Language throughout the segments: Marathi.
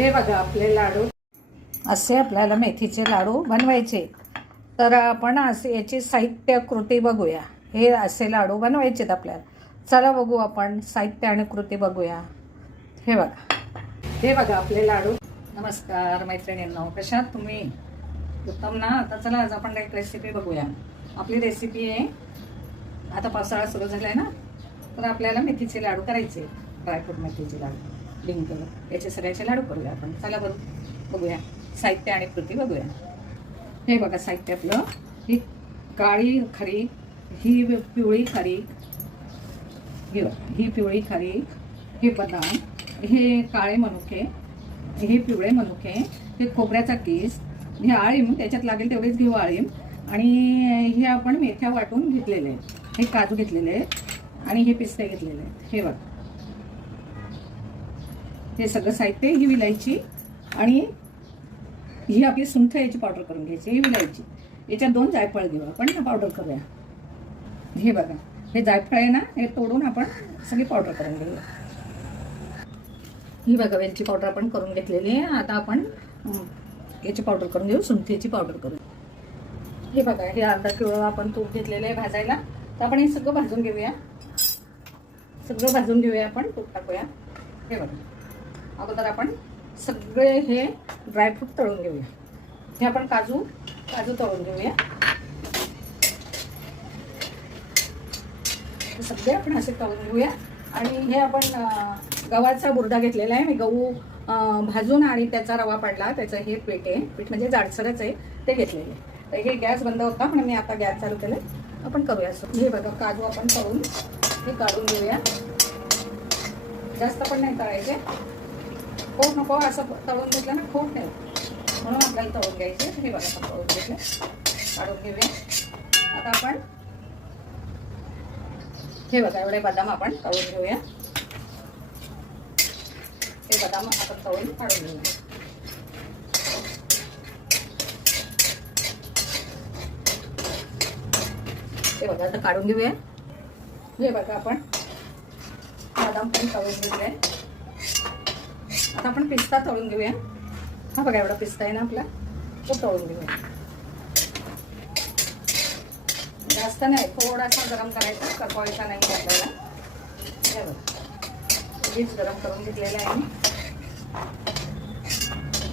हे बघा आपले लाडू. असे आपल्याला मेथीचे लाडू बनवायचे. तर आपण असे याची साहित्य कृती बघूया. हे असे लाडू बनवायचेत आपल्याला. चला बघू आपण साहित्य आणि कृती बघूया. हे बघा. हे बघा आपले लाडू. नमस्कार मैत्रिणींनो. कशात तुम्ही? उत्तम ना? आता चला आज आपण एक रेसिपी बघूया. आपली रेसिपी आहे. आता पावसाळा सुरू झाला आहे ना? तर आपल्याला मेथीचे लाडू करायचे ड्रायफ्रूट मेथीचे लाडू. डिंक याचे सगळ्याचे लाडू करूया आपण. चला बरं बघूया. साहित्य आणि कृती बघूया. हे बघा साहित्य आपलं. ही काळी खरी ही पिवळी खरी. ही ही पिवळी खरी हे बदाम हे काळे मनुके हे पिवळे मनुके हे खोबऱ्याचा केस. हे आळीम त्याच्यात लागेल तेवढेच घेऊ आळीम. आणि हे आपण मेथ्या वाटून घेतलेले. हे काजू घेतलेले. आहेत आणि हे पिस्ते घेतलेले. आहेत हे बघा. हे सगळं साहित्य ही विलायची आणि ही आपली सुंठ याची पावडर करून घ्यायची ही विलायची. याच्यात दोन जायफळ घेऊ आपण पावडर करूया. हे बघा हे जायफळ आहे ना हे तोडून आपण सगळी पावडर करून घेऊया. ही बघा वेलची पावडर आपण करून घेतलेली आहे. आता आपण याची पावडर करून घेऊ सुंठीची पावडर करू. हे बघा हे अर्धा किलो आपण तूप घेतलेलं आहे भाजायला. तर आपण हे सगळं भाजून घेऊया. सगळं भाजून घेऊया आपण तूप टाकूया. हे बघा. अगोदर आपण सगळे हे ड्रायफ्रूट तळून घेऊया. हे आपण काजू काजू तळून घेऊया. सगळे आपण असे तळून घेऊया. आणि हे आपण गव्हाचा बुरडा घेतलेला आहे. मी गहू भाजून आणि त्याचा रवा पाडला. त्याचं हे पीठ आहे. पीठ म्हणजे जाडसरच आहे. ते घेतलेले तर हे गॅस बंद होता पण मी आता गॅस चालू केलं आपण करूया असं. हे बघा काजू आपण तळून हे काढून घेऊया. जास्त पण नाही तळायचे. खोट नको असं तळून घेतलं ना खोट नाही. म्हणून आपल्याला तळून घ्यायचे. हे बघा तळून घेतलं. काढून घेऊया. आता आपण हे बघा एवढे बदाम आपण तळून घेऊया. हे बदाम आपण तळून काढून घेऊया. हे बघा आता काढून घेऊया. हे बघा आपण बदाम पण तळून घेऊया आता आपण पिस्ता तळून घेऊया. हा बघा एवढा पिस्ता आहे ना आपला. तो तळून घेऊया. जास्त नाही थोडासा गरम करायचा. करपवायचा नाही आपल्याला हे गरम करून घेतलेला आहे मी.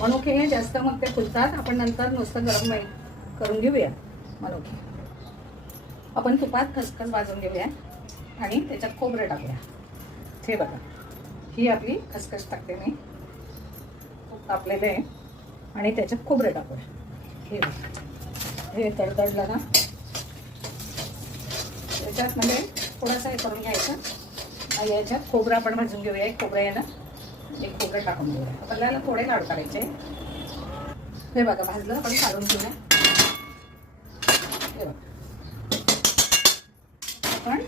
मनुके जास्त मग ते फुलतात. आपण नंतर नुसतं गरम नाही करून घेऊया मनोखे. आपण तुपात खसखस भाजून घेऊया आणि त्याच्यात खोबरं टाकूया. हे बघा. ही आपली खसखस टाकते मी. कापलेले आणि त्याच्यात खोबरं टाकूया हे हे तडतडलं ना. त्याच्यात म्हणजे हे करून घ्यायचं. आणि याच्यात खोबरं आपण भाजून घेऊया. एक खोबरं आहे ना. एक खोबरं टाकून घेऊया. आपल्याला थोडे लाडू करायचे हे बघा भाजलं आपण काढून घेऊया. हे बघा. आपण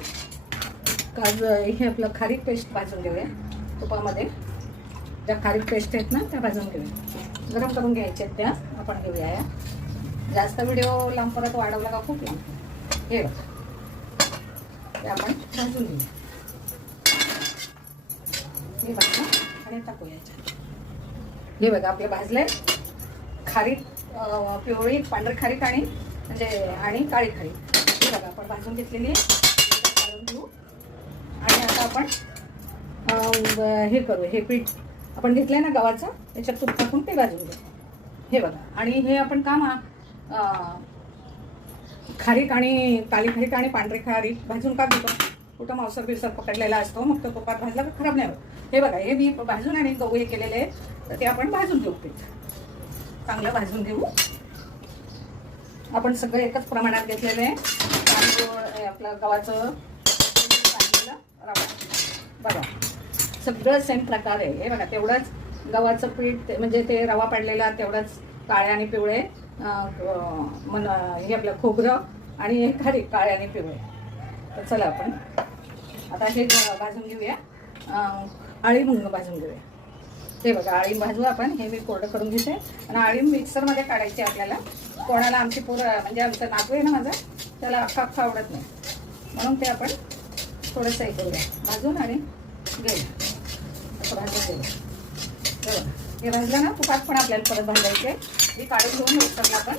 काजू हे आपलं खारीक पेस्ट भाजून घेऊया तुपामध्ये. ज्या खारीक पेस्ट आहेत ना त्या भाजून घेऊया. गरम करून घ्यायच्या आहेत त्या. आपण घेऊया या. जास्त व्हिडिओ लांब परत वाढवला का खूप लांब? हे बघा. ते आपण भाजून घेऊया. हे बघा आणि टाकूया याच्यात. हे बघा आपले भाजले खारीक पिवळी पांढरी खारीक आणि म्हणजे आणि काळी खारीक. हे बघा आपण भाजून घेतलेली आहे. काढून घेऊ. आणि आता आपण हे करू हे पीठ आपण घेतलंय ना गव्हाचं त्याच्यात तूप टाकून ते भाजून घेऊ हे बघा. आणि हे आपण का मा खारीक आणि काली खारीक आणि पांढरी खारीक भाजून का घेतो? कुठं मावसर बिवसर पकडलेला असतो मग तो तुपात भाजला का खराब नाही होत. हे बघा हे मी भाजून आणि गहू हे केलेले आहेत तर ते आपण भाजून घेऊ पीठ. चांगलं भाजून घेऊ. आपण सगळं एकच प्रमाणात घेतलेलं आहे. तांदूळ आपलं गव्हाचं रवा. बघा. सगळं सेम प्रकार आहे. हे बघा तेवढंच गव्हाचं पीठ ते- म्हणजे ते रवा पाडलेला तेवढंच काळे आणि पिवळे मन हे आपलं खोबरं आणि हे खारी काळे आणि पिवळे. तर चला आपण. आता हे भाजून घेऊया. अं, आळी भाजून घेऊया. ते बघा आळीम भाजू आपण. हे मी कोरडं करून घेते. आणि आळीम मिक्सरमध्ये काढायची आपल्याला. कोणाला आमची पोरं म्हणजे आमचं नातू आहे ना माझं त्याला अख्खा अख्खा आवडत नाही. म्हणून ते आपण थोडंसं हे करूया. भाजून आणि घेऊया. भाजून घेऊया हे हे भाजलं ना तुपात पण आपल्याला परत भाजायचे हे काढून घेऊन मिक्सरला आपण.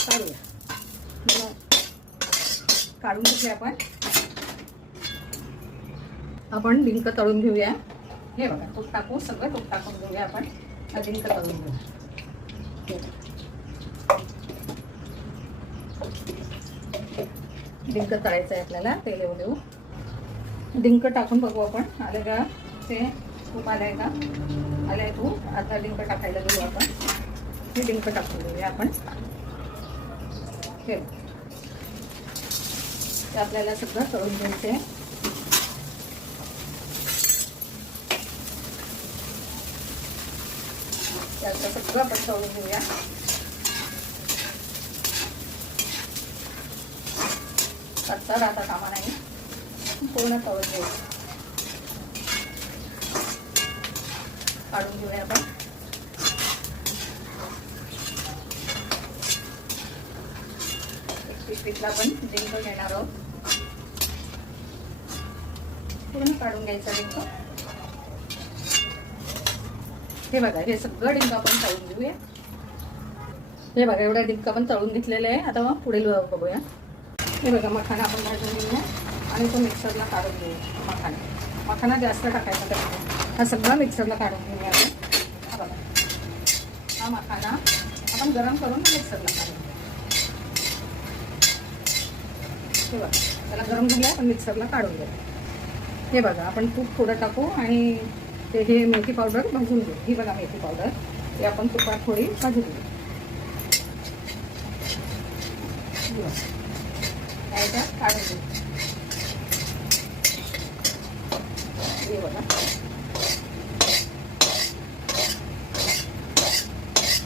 काढूया. काढून घेतले आपण. आपण डिंक तळून घेऊया. हे बघा तूप टाकू सगळं तूप टाकून घेऊया आपण. हा डिंक तळून घेऊया. डिंक तळायचं आहे आपल्याला तेल येऊ देऊ. डिंक टाकून बघू आपण. आलं का? ते तूप आलाय का? आलंय तू आता लिंक टाकायला देऊ आपण. हे लिंक टाकून देऊया आपण. हे ते आपल्याला सगळं तळून घ्यायचं आहे त्याचं सगळं आपण तळून घेऊया. कच्चा राहता कामा नाही. पूर्ण तळून घ्यायचं काढून घेऊया आपण. पिशवीतला आपण डिंक घेणार आहोत. पूर्ण काढून घ्यायचा डिंक हे बघा हे सगळं डिंक आपण तळून घेऊया. हे बघा एवढा डिंक आपण तळून घेतलेलं आहे. आता मग पुढील बघूया. हे बघा मखाना आपण भाजून घेऊया. आणि तो मिक्सरला काढून घेऊया मखाना. मखाना जास्त टाकायचा त्यामध्ये. हा सगळा मिक्सरला काढून घेऊया हा बघा. हा मखाना आपण गरम करून मिक्सरला काढून हे बघा. त्याला गरम झालं आपण मिक्सरला काढून घेऊ हे बघा आपण तूप थोडं टाकू आणि ते हे मेथी पावडर भाजून घेऊ. ही बघा मेथी पावडर. हे आपण तुपात थोडी भाजून घेऊ. काढून घेऊ. हे बघा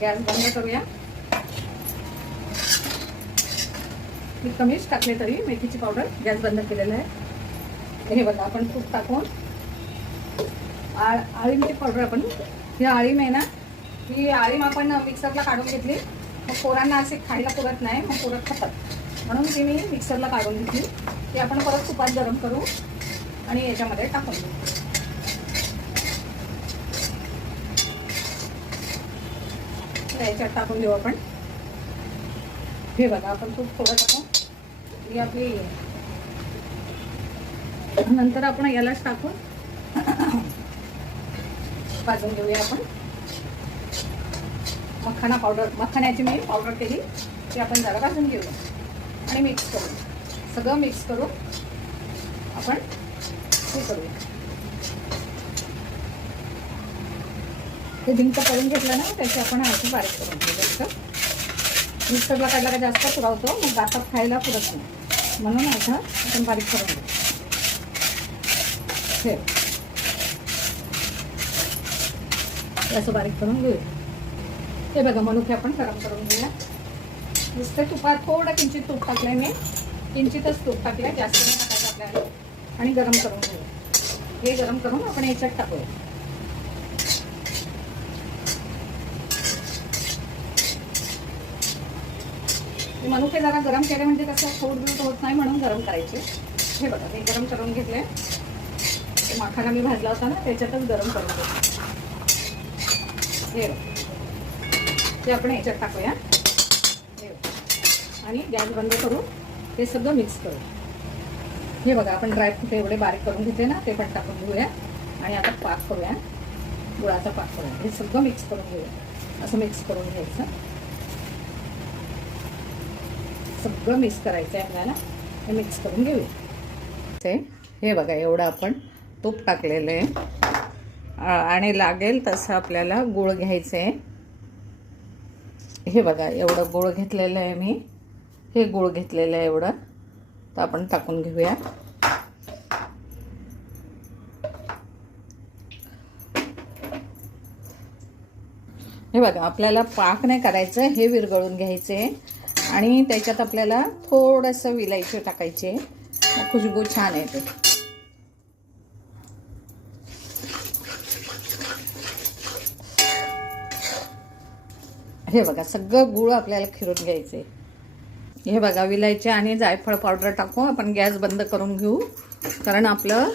गॅस बंद करूया. मी कमीच टाकले तरी मेथीची पावडर गॅस बंद केलेला आहे. हे बघा आपण तूप टाकून आळ आळीमची पावडर आपण ही आळीम आहे ना ही आळीम आपण मिक्सरला काढून घेतली. मग पोरांना असे खायला पुरत नाही मग पोरं खातात. म्हणून ती मी मिक्सरला काढून घेतली. ती आपण परत तुपात गरम करू. आणि याच्यामध्ये टाकून देऊ. याच्यात टाकून देऊ आपण. हे बघा आपण तूप थोडं टाकू. ही आपली नंतर आपण यालाच टाकून भाजून घेऊया आपण. मखाना पावडर मखाण्याची मी पावडर केली ती आपण जरा भाजून घेऊया आणि मिक्स करू. सगळं मिक्स करू आपण हे करूया ते डिंक करून घेतलं ना त्याची आपण आणखी बारीक करून घेऊ जास्त. मिक्सरला काढला का जास्त पुरवतो मग दातात खायला पुरत नाही. म्हणून आता आपण बारीक करून घेऊ. हे. असं बारीक करून घेऊ. हे बघा मनुके आपण गरम करून घेऊया. नुसतं तुपात थोडं किंचित तूप टाकलंय मी. किंचितच तूप टाकलंय जास्त नाही टाकायचं आपल्याला. आणि गरम करून घेऊ. हे गरम करून आपण याच्यात टाकूया. मनुके जरा गरम केले म्हणजे कसं फोड बिट होत नाही म्हणून गरम करायचे. हे बघा हे गरम करून घेतले. ते माखाना मी भाजला होता ना त्याच्यातच गरम करून घेतले. हे बघा. ते आपण याच्यात टाकूया. हे आणि गॅस बंद करून ते सगळं मिक्स करू. हे बघा आपण ड्रायफ्रूट एवढे बारीक करून घेतले ना ते पण टाकून घेऊया. आणि आता पाक करूया. गुळाचा पाक करूया. हे सगळं मिक्स करून घेऊया. असं मिक्स करून घ्यायचं. सगळं मिक्स करायचं आहे आपल्याला. हे मिक्स करून घेऊया. ते हे बघा एवढं आपण तूप टाकलेलं आहे. आणि लागेल तसं आपल्याला गुळ घ्यायचं आहे हे बघा एवढं गुळ घेतलेलं आहे मी. हे गुळ घेतलेलं आहे एवढं. तर आपण टाकून घेऊया. हे बघा आपल्याला पाक नाही करायचं हे विरघळून घ्यायचे. आणि त्याच्यात आपल्याला थोडंसं विलायची टाकायचे. खुशबू छान येते. हे बघा सगळं गुळ आपल्याला खिरून घ्यायचे. हे बघा विलायची आणि जायफळ पावडर टाकू. आपण गॅस बंद करून घेऊ. कारण आपलं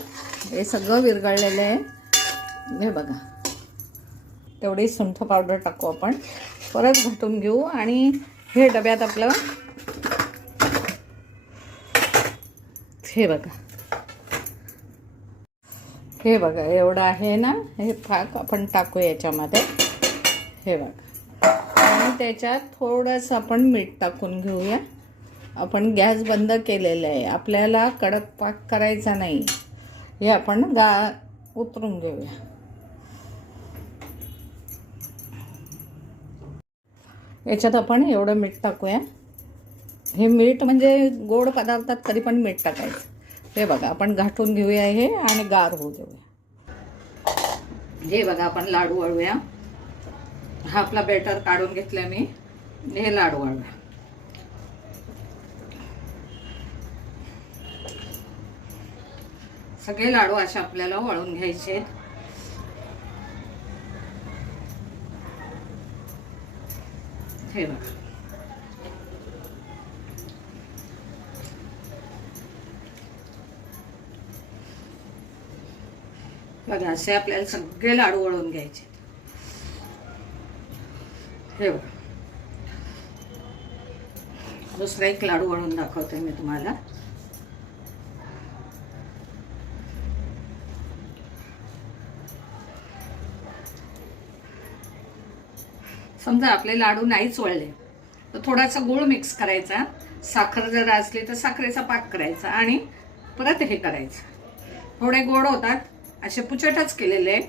हे सगळं विरघळलेलं आहे. हे बघा. तेवढी सुंठ पावडर टाकू आपण. परत घाटून घेऊ. आणि हे डब्यात आपलं हे बघा. हे बघा एवढं आहे ना? हे पाक आपण टाकू याच्यामध्ये. हे बघा. आणि त्याच्यात थोडंसं आपण मीठ टाकून घेऊया. आपण गॅस बंद केलेला आहे. आपल्याला कडक पाक करायचा नाही. हे आपण गा उतरून घेऊया. याच्यात आपण एवढं मीठ टाकूया. हे मीठ म्हणजे गोड पदार्थात तरी पण मीठ टाकायचं. हे बघा आपण घाटून घेऊया हे आणि गार होऊ देऊया. हे बघा आपण लाडू वळूया. हा आपला बेटर काढून घेतला मी. हे लाडू वळूया. सगळे लाडू असे आपल्याला वळून घ्यायचे आहेत. हे बघा. बघा असे आपल्याला सगळे लाडू वळून घ्यायचे हे बघा. दुसरा एक लाडू वळून दाखवते मी तुम्हाला. समजा आपले लाडू नाहीच वळले तर थोडासा गुळ मिक्स करायचा. साखर जर असली तर साखरेचा पाक करायचा आणि परत हे करायचं. थोडे गोड होतात असे पुचटच केलेले आहेत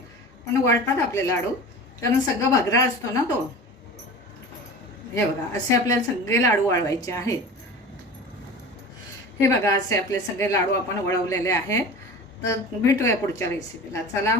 पण वळतात आपले लाडू. कारण सगळं भगरा असतो ना तो. हे बघा असे आपल्याला सगळे लाडू वळवायचे आहेत. हे बघा असे आपले सगळे लाडू आपण वळवलेले आहेत. तर भेटूया पुढच्या रेसिपीला चला.